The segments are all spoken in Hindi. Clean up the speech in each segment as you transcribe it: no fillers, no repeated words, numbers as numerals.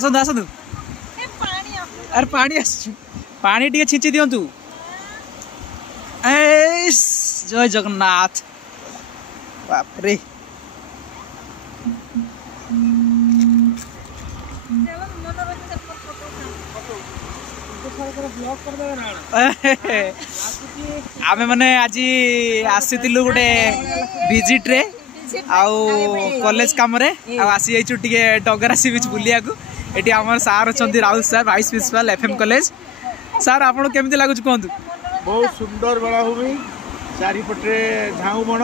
आसतु आसतु अरे पानी आस पानी टे छिंची दिंतु जय जगन्नाथ बापरे आमे माने आज आसीलु गोटे विजिट रे आउ कॉलेज काम रे आसी जाइछु टिके डगरा सी बीच बुलिया को एटी हमर सार Chandi Raut sir vice principal FM college sir आपन केमति लागु कोंतु बहुत सुंदर बेलाभूमि चारिपटे झाऊ बण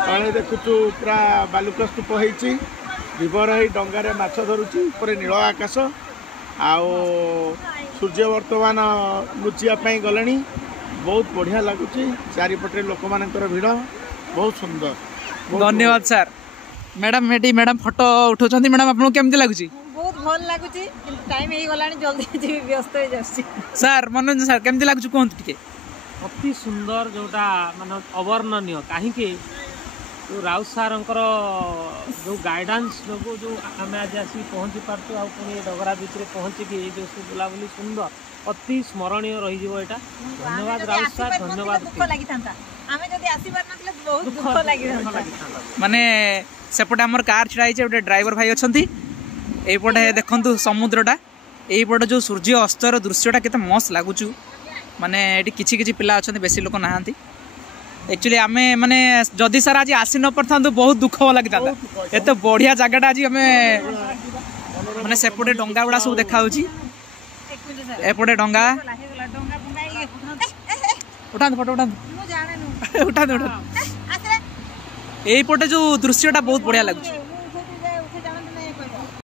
तले देखुचु पूरा बालुका स्तूप होती रिवर हो डंगारे माछ धरुची ऊपर नील आकाश आओ सूर्य वर्तमान लुचिया गले बहुत बढ़िया लगुच चारिपटे लोक मानकर भिड़ बहुत सुंदर धन्यवाद सर मैडम मेटी मैडम फोटो उठाउछन्ती मैडम आपन केमति लागुची बहुत भल लागुची टाइम हे गलानी जल्दी जी व्यस्त हो जाउची सर मनोज सर केमति लागुची कोंत टिके अति सुंदर जोटा माने अवर्णनीय कहीं जो राउत सार जो गाइडेंस लोग जो आम आज आसी पहुँची पार्चु आ डगरा बीच में पहुँचिकी जो बुलाबुली सुंदर अति स्मरणीय रही यहाँ धन्यवाद राउत सार धन्यवाद माने सेपटे आमर कार छिड़ा गोटे ड्राइवर भाई अच्छा यहीपटे देखु समुद्रटा यहीपटे जो सूर्य अस्तर दृश्यटा केते मस्त लगुच माने ये किछि किछि पिला अच्छा बेसी लोक नहांती एक्चुअली आमे माने जदि सर आज आसी न पड़ता बहुत दुख लगी था एत बढ़िया जगह आज आम माने सेपटे डंगा गुड़ा सब देखा एपटे डंगा उठा फोटो उठा उठा यहीपटे जो दृश्यटा बहुत बढ़िया लगुच